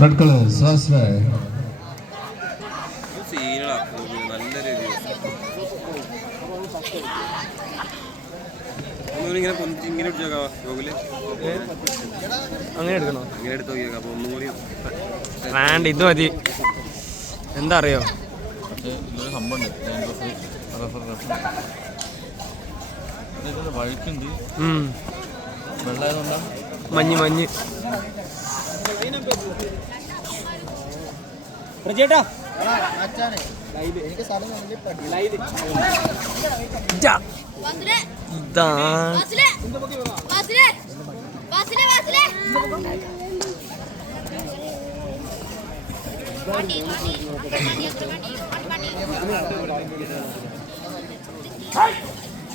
Red colour സ്വാശ്രയ അങ്ങനെ എടുക്കണോ? വേണ്ട, ഇത് മതി. എന്താ അറിയോ, വഴുക്കുണ്ട്, മഞ്ഞ് മഞ്ഞ്.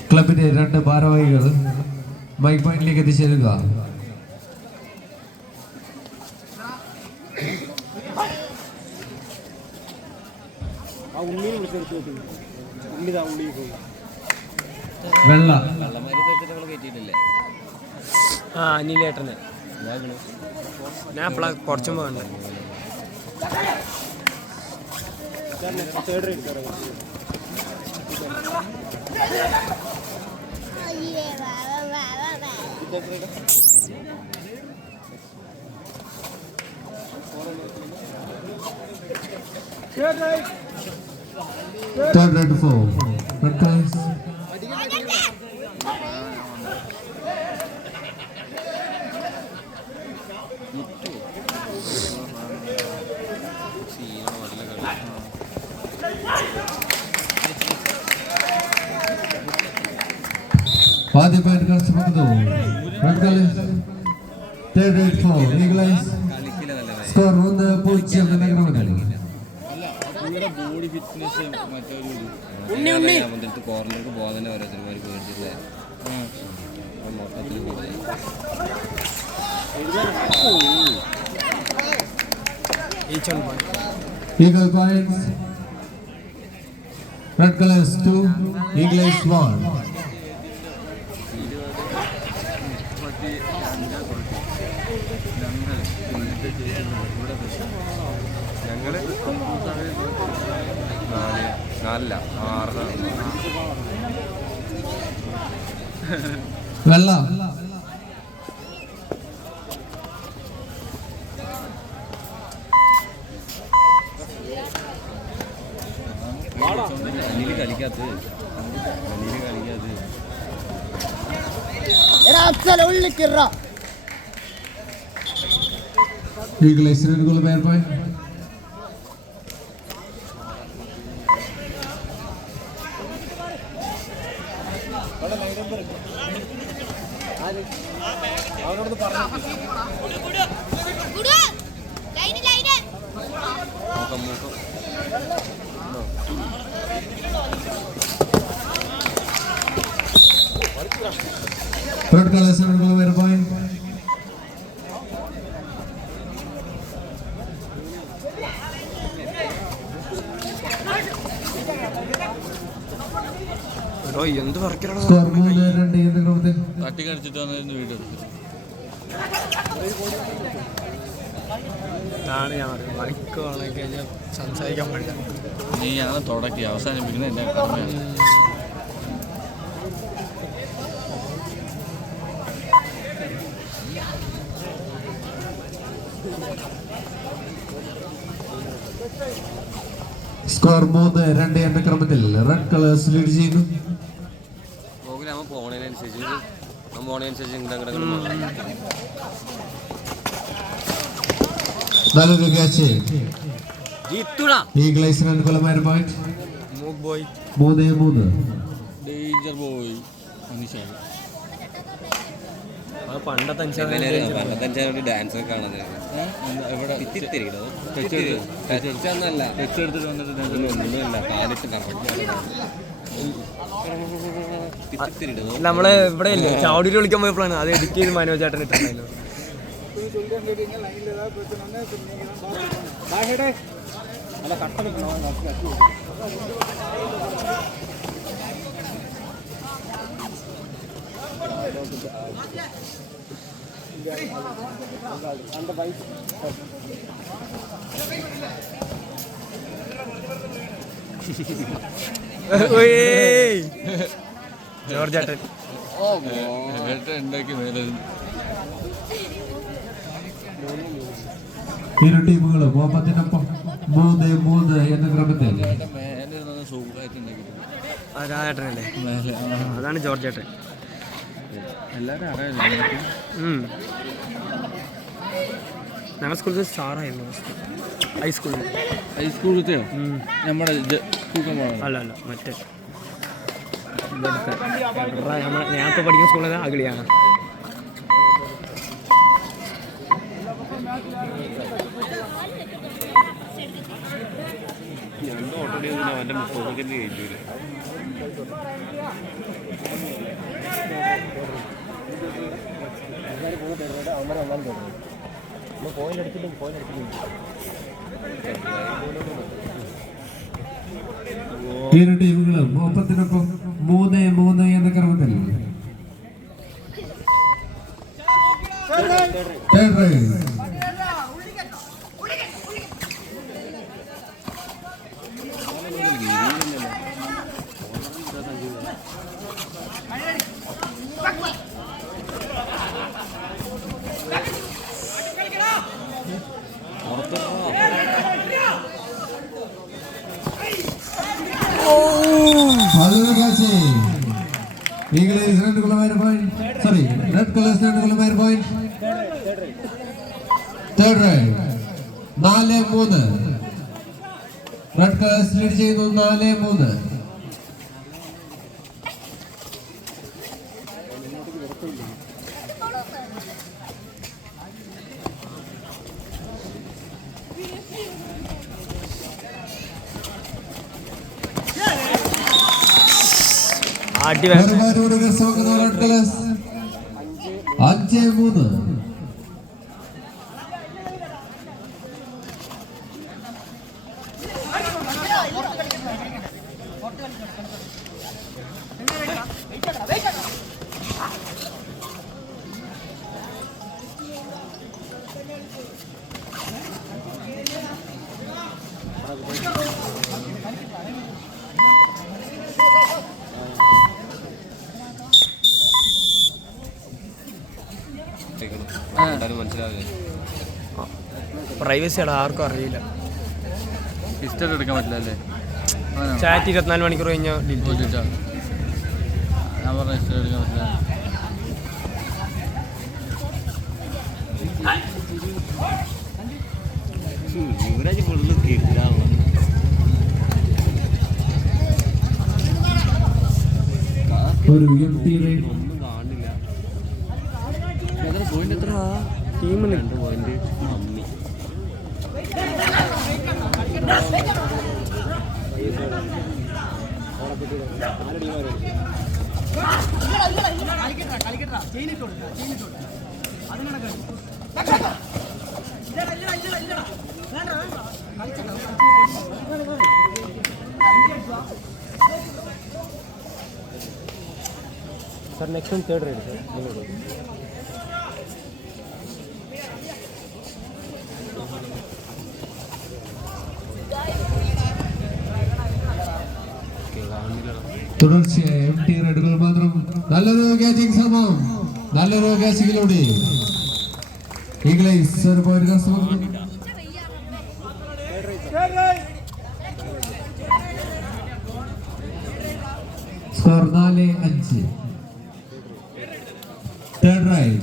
ക്ലബിന്റെ 2 ഭാരവാഹികൾ മൈക്ക് പോയിന്റിലേക്ക് എത്തിച്ചേരുക. വെള്ള അനിലേട്ടന് ഞാൻ അപ്പളാ കുറച്ചും പോകണ്ട. Third red 4. Red colors. ആദ്യ പോയിന്റ് കരസ്ഥമാക്കുന്നു red colours. Third red 4 Eagles. Score 1-0 എന്ന ക്രമത്തിൽ. ബോഡി ഫിറ്റ്നസ് മറ്റൊരു കോർണർക്ക് പോകാൻ തന്നെ ഓരോരുത്തർമാർ പേടിച്ചില്ലേ മൊത്തത്തിൽ Eagle points. Red colors 2, Eagles 1. ഞങ്ങള് 4 6 വെള്ള കളിക്കാത്ത Eagles in goal pair point. Red colors in goal pair point. എന്ത് പറക്കലാണ് തട്ടി കടിച്ചിട്ട് വന്നിരുന്നു വീട്. ഇതാണ് ഞാൻ മണിക്ക് വേണമെങ്കിൽ കഴിഞ്ഞാൽ സംസാരിക്കാൻ പാടില്ല. നീ ഞാൻ തുടക്കി അവസാനിപ്പിക്കുന്നത് എൻ്റെ കർമ്മയാണ്. സ്കോർ 3-2 എന്ന ക്രമത്തിൽ റെഡ് കളേഴ്സ് ലീഡ് ചെയ്യുന്നു. നല്ലൊരു ക്യാച്ച്. ഈഗിൾസ് അനുകൂലമായ പോയിന്റ്. 3-3. ഡേഞ്ചർ ബോയ് പണ്ടത്തെ ഡാൻസ് ഒക്കെ കാണാൻ നമ്മളെ ഇവിടെ ഇല്ലേ ചാവടിയിൽ വിളിക്കാൻ പോയപ്പോഴാണ് അത് എഡിറ്റ് ചെയ്ത് മനോജ് ചേട്ടൻ ഇട്ടുണ്ടായിരുന്നു. ജോർജ് ചേട്ടൻ ഉണ്ടാക്കി മേലെ ഇരു ടീമുകളും ഒപ്പത്തിനൊപ്പം 3-3 എന്ന ക്രമത്തിൽ. മേലെ സൂപ്പറായിട്ട് ഉണ്ടാക്കിയിട്ടുണ്ട്. രാജേട്ടനല്ലേ? മേലെ അതാണ് ജോർജ് ചേട്ടൻ. എല്ലാവരും അറിയാം. ഞങ്ങളുടെ സ്കൂളിൽ സാറായിരുന്നു ഹൈസ്കൂളിൽ. ഹൈസ്കൂളിലത്തെയോ? നമ്മുടെ അല്ല മറ്റേ ഇവിടുത്തെ ഞാനത്തെ പഠിക്കുന്ന സ്കൂളിൽ അഗളിയാണ്. അവൻ്റെ മുഖത്തിന് കഴിച്ചില്ല. ഇരു ടീമുകളും ഒപ്പത്തിനൊപ്പം 3-3 എന്ന ക്രമത്തിൽ. Eagles 2 point. Sorry, Red Colors 2 point. Third right. 4-3. Red Colors lead ചെയ്യുന്നു 4-3. Red Colors 5-3. പ്രൈവസിയാണ്, ആർക്കും അറിയില്ല. ഹിസ്റ്ററി എടുക്കാൻ പറ്റില്ല അല്ലേ? ചാറ്റ് 24 മണിക്കൂർ കഴിഞ്ഞാൽ ഞാൻ പറഞ്ഞ ഹിസ്റ്ററി എടുക്കാൻ പറ്റില്ല. യുവരാജ് ഫുള്ള് കിട്ടാണ്. ഒരു empty rate. ഒന്നും കാണില്ല. എത്ര പോയിന്റ്? എത്ര ടീം 2 പോയിന്റ് മമ്മി. Sir next one third raid sir നിങ്ങളോട്. തുടർച്ചയായ empty റൈഡുകൾ മാത്രം. നല്ലൊരു ക്യാച്ചിങ് ശ്രമം, നല്ലൊരു ക്യാച്ചിങ്ങിലൂടെ ഈഗിൾസ് ഒരു പോയിന്റ് കരസ്ഥമാക്കുന്നു. Score 4-5. Third raid.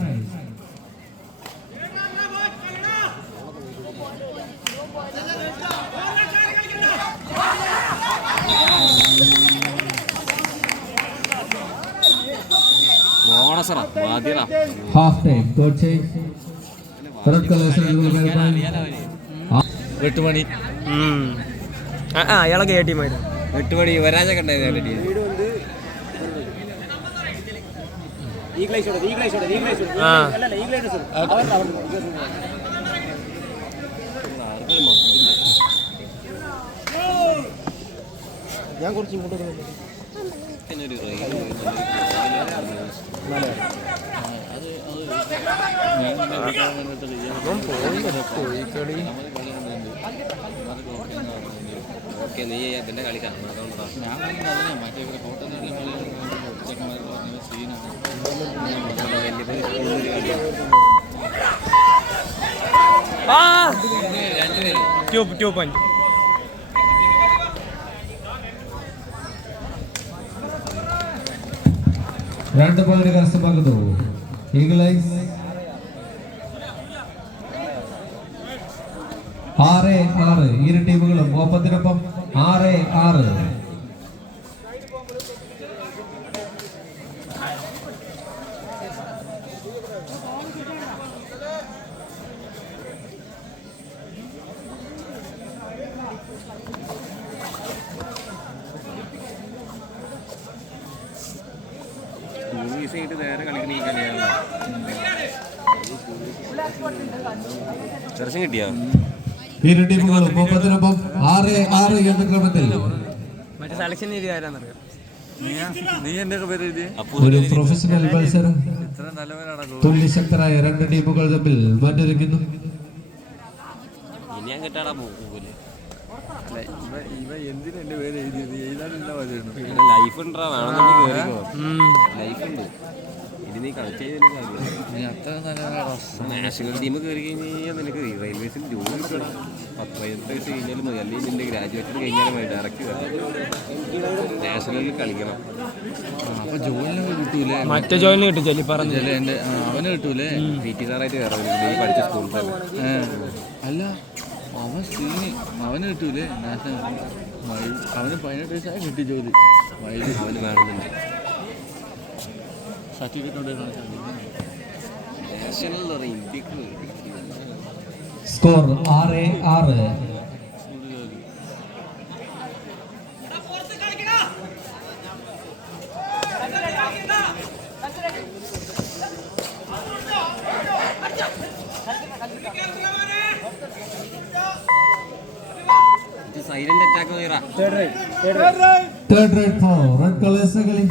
Half time. Coach red colours 8 മണി. അയാളൊക്കെ എ ടീമായിരുന്നു. 8 മണി യുവരാജൊക്കെ ഉണ്ടായിരുന്നു ടീം. ഞാൻ കുറച്ച് ഇങ്ങോട്ട് അത് കോഴിക്കളി ഓക്കെ നീ അതിൻ്റെ കളി കാണണം അതുകൊണ്ടാണ്. രണ്ട് പോയിന്റ് കരസ്ഥമാക്കുന്നു ഈഗിൾസ്. 6-6 ഇരു ടീമുകളും ഒപ്പത്തിനൊപ്പം 6-6. നേരെ കളിക്കുന്ന ഈ കളിയാണ് ദർശനം കിട്ടിയാ ഇരു ടീമുകളും ഒപ്പത്തിനൊപ്പം 6-6 എന്ന ക്രമത്തിൽ. മറ്റേ സെലക്ഷൻ രീതി ആരാന്നറിയാം? ഒരു പ്രൊഫഷണൽ മത്സരം. തുല്യശക്തരായ രണ്ട് ടീമുകൾ തമ്മിൽ മത്സരിക്കുന്നു. ഇനി ഞാൻ കിട്ടാടാ പോകൂലേ ലൈഫ് ഉണ്ടാ വേണമെന്നുണ്ടെങ്കിൽ ലൈഫ് ഉണ്ട്. ഇത് നീ കളിച്ച് നാഷണൽ ടീം കയറി കഴിഞ്ഞ് കഴിഞ്ഞാൽ നിനക്ക് റെയിൽവേസിൽ ജോലി കിട്ടണം. 18 വയസ്സ് കഴിഞ്ഞാലും മതി, അല്ലെങ്കിൽ നിന്റെ ഗ്രാജുവേഷൻ കഴിഞ്ഞാലും മതി, ഡയറക്റ്റ് നാഷണലിൽ കളിക്കണം. അപ്പൊ ജോലിനൊക്കെ കിട്ടൂലേ? മറ്റേ ജോലിന് കിട്ടും ചൊല്ലി പറഞ്ഞല്ലേ അവന് കിട്ടൂലേ? PT സാറായിട്ട് കയറാം നീ പഠിച്ച സ്കൂളിൽ തന്നെ. അല്ല അവന് കിട്ടൂലേ നാഷണൽ? അവന് 18 വയസ്സായി കിട്ടി ജോലി. അവന് വേണമെന്നുണ്ട് സർട്ടിഫിക്കറ്റ് നാഷണൽ ഇന്ത്യക്ക്. Score 6-6. Silent attack Third right for red colors കളി.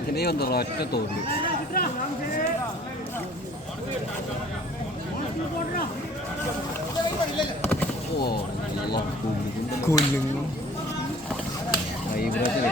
ഇതിനെ ഒന്ന് ഒറ്റ തോന്നി. ഓ കൊല്ലുന്നു vibration.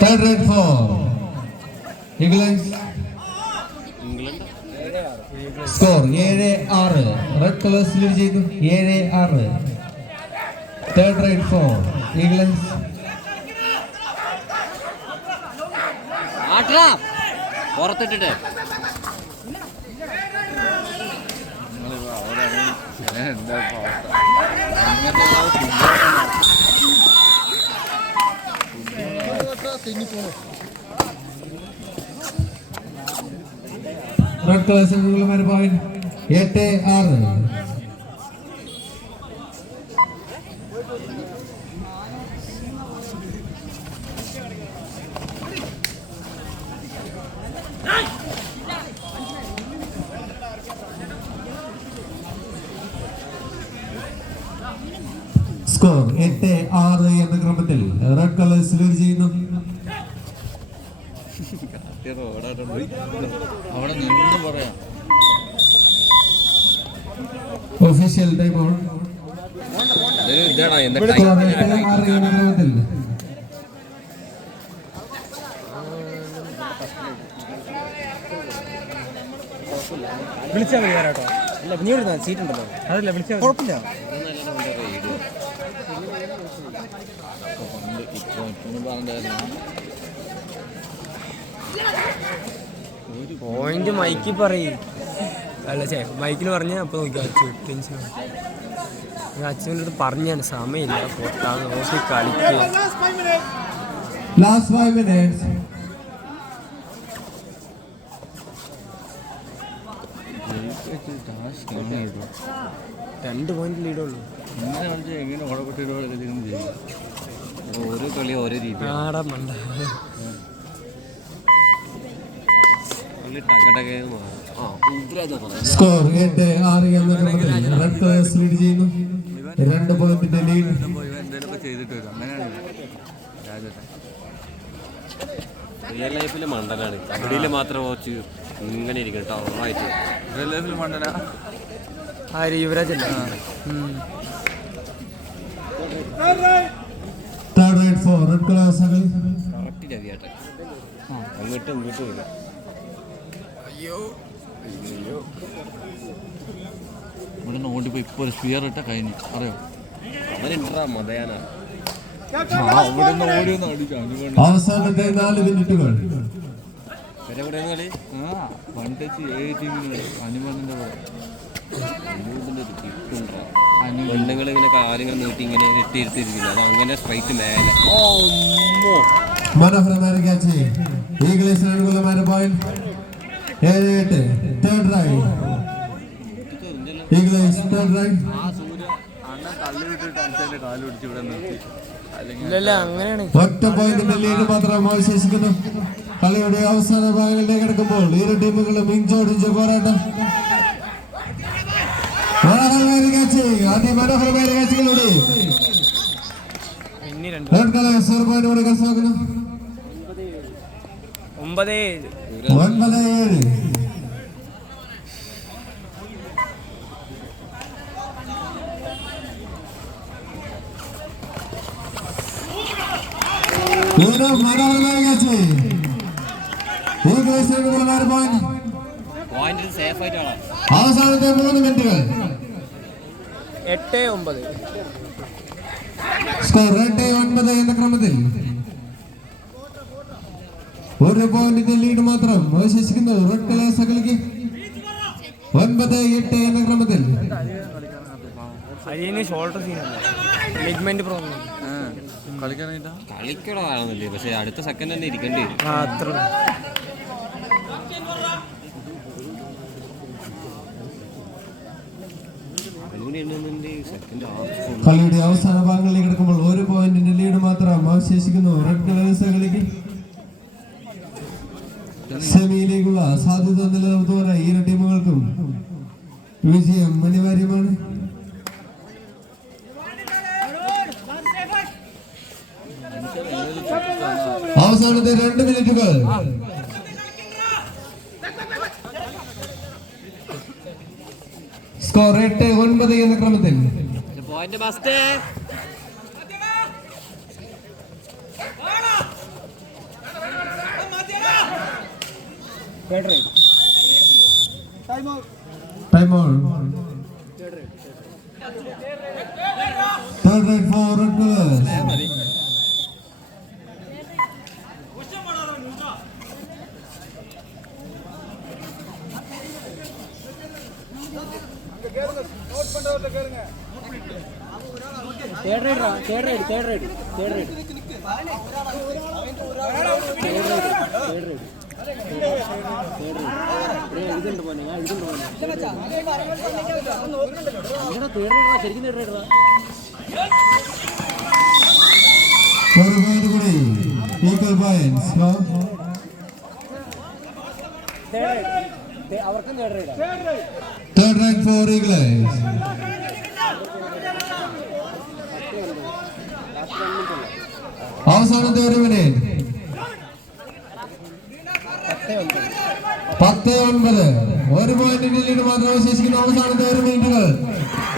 Third right for England. Score 7-6. Red colors lead ചെയ്യുന്നു 7-6. Third right for England. പുറത്തിട്ടിട്ട് റെഡ് കളേഴ്സ് പോയിന്റ് 8-6. സ്കോർ 8-6 എന്ന ക്രമത്തിൽ റെഡ് കളേഴ്സ് ലീഡ് ചെയ്യുന്നു. അവിടെ നിന്ന് പറയാം. Official time out. ഇതാണോ എന്താ ക്രമത്തിൽ വിളിച്ചാൽ മതി കേട്ടോ. അല്ല നീ വിടുന്ന സീറ്റ് ഉണ്ടല്ലോ, അതല്ല വിളിച്ചാൽ കുഴപ്പമില്ല. പോയിന്റ് മൈക്കിൽ പറയും. അല്ല മൈക്കിൽ പറഞ്ഞാൽ അപ്പോൾ നോക്കി അച്ചു ടെൻഷൻ. അച്ഛൻ്റെ അടുത്ത് പറഞ്ഞാണ് സമയമില്ല പൊട്ടാന്ന് നോക്കി കളിക്കുക. Last 5 minutes. 2 പോയിന്റ് ലീഡുള്ളൂ. ഇങ്ങനെ കളിച്ചാൽ എങ്ങനെ ഓടപ്പെട്ടിട്ട് ചെയ്യും. ഓരോ കളി ഓരോ രീതി. ആടാ മണ്ട സ്കോർ 8-6 എന്ന ക്രമത്തിൽ റെഡ് കളേഴ്സ് ലീഡ് ചെയ്യുന്നു. 2 പോയിന്റിന്റെ ലീഡ്. എന്തെങ്കിലുമൊക്കെ ചെയ്തിട്ട് വരും. അങ്ങനെയാണ് രാജേട്ടൻ. റിയൽ ലൈഫിൽ മണ്ടനാണ്. കബഡിയിൽ മാത്രം കുറച്ച് ഇങ്ങനെ ഇരിക്കും ടൗറായിട്ട്. റിയൽ ലൈഫിൽ മണ്ടനാ ആര് യുവരാജല്ലേ? Third right four red colours. Correct ചതിയാട്ടെ. അങ്ങോട്ടും ഇങ്ങോട്ടും ഇല്ല. ഇവിടെ നിന്ന് ഓടിപ്പോ ഇപ്പൊ ഒരു സ്പിയർ ഇട്ട കഴിഞ്ഞു. അറിയോ അവരെന്താ മതയാനാ അവിടെ നിന്ന് ഓടിയൊന്നും അടിക്കാം. അവസാനത്തെ 4 മിനിറ്റുകൾ. കളി വൺ ടച്ച് 7 ടീമിന് അനുബന്ധന്റെ പെണ്ണുങ്ങൾ ഇങ്ങനെ കാലിങ്ങനെ നീട്ടി ഇങ്ങനെ ഇട്ടിരുത്തിരിക്കില്ല. അത് അങ്ങനെ സ്ട്രൈറ്റ് മേലെ. മനോഹരമായ ക്യാച്ച്. ഈഗിൾസിന് അനുകൂലമായ point. 7-8 third right. Eagles third right. ആ സൂര്യ അണ്ണൻ തള്ളി വിട്ടിട്ട് അഞ്ചന്റെ കാല് പിടിച്ച് ഇവിടെ നിർത്തി. ഇല്ലല്ല അങ്ങനെയാണ്. ഒറ്റ പോയിന്റിന്റെ ലീഡ് മാത്രം അവശേഷിക്കുന്നു. കളിയുടെ അവസാന ഭാഗങ്ങളിലേക്ക് കിടക്കുമ്പോൾ ഇരു ടീമുകളും ഇഞ്ചോടിഞ്ച് പോരാട്ടം. അതിമനോഹരമായ കാഴ്ചകളോടെ റെഡ് കളേഴ്സ് ഒരു പോയിന്റ് കരസ്ഥമാക്കുന്നു. 9-7. 9-7. അവസാനത്തെ 3 മിനിറ്റുകൾ. 8-9. സ്കോർ 8-9 എന്ന ക്രമത്തിൽ ഒരു പോയിന്റിന്റെ ലീഡ് മാത്രം അവശേഷിക്കുന്നു. റെഡ് കളേഴ്സ് കളിക്ക് 9-8 എന്ന ക്രമത്തിൽ. അരിയന് ഷോൾഡർ സീനല്ല, ലിഗ്മെന്റ് പ്രോബ്ലം. കളിക്കണമാണെന്നില്ലേ, പക്ഷെ അടുത്ത സെക്കൻഡ് തന്നെ ഇരിക്കേണ്ടി വരും. അത്ര കളിയുടെ അവസാന ഭാഗങ്ങളിലേക്ക് കിടക്കുമ്പോൾ ഒരു പോയിന്റിന്റെ ലീഡ് മാത്രം അവശേഷിക്കുന്നു. റെഡ് കളേഴ്സ് കളിക്ക് സെമിയിലേക്കുള്ള സാധ്യത നിലനിർത്തുവാനായി ഇരു ടീമുകൾക്കും വിജയം അനിവാര്യമാണ്. അവസാനത്തെ 2 മിനിറ്റുകൾ. സ്കോർ 8-9 എന്ന ക്രമത്തിൽ. Time out. Third right four red colours. ഒരു പോയിന്റ് കൂടി. Equal points. Third right for Eagles. അവസാനത്തെ 1 മിനിറ്റ്. 10-9. ഒരു പോയിന്റിന്റെ ലീഡ് മാത്രം അവശേഷിക്കുന്ന അവസാനത്തെ 1 മിനിറ്റുകൾ.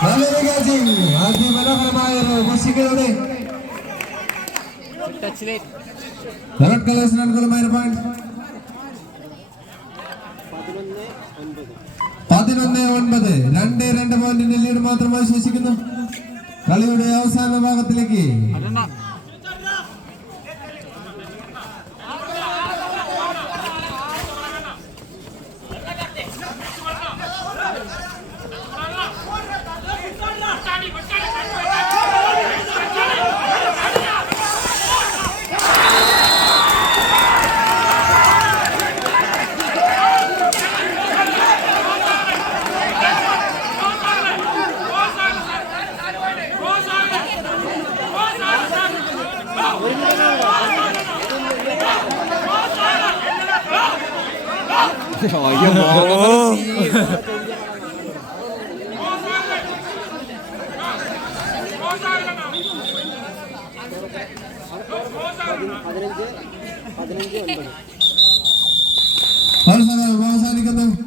നല്ലൊരു കാച്ചിങ്. അതിമനോഹരമായ വശികളുടെ റെഡ് കളേഴ്സിന് അനുകൂലമായ പോയിന്റ്. 11-9. 2 പോയിന്റിന്റെ ലീഡ് മാത്രം അവശേഷിക്കുന്നു. കളിയുടെ അവസാന ഭാഗത്തിലേക്ക്. അവസാനിക്കുന്നു.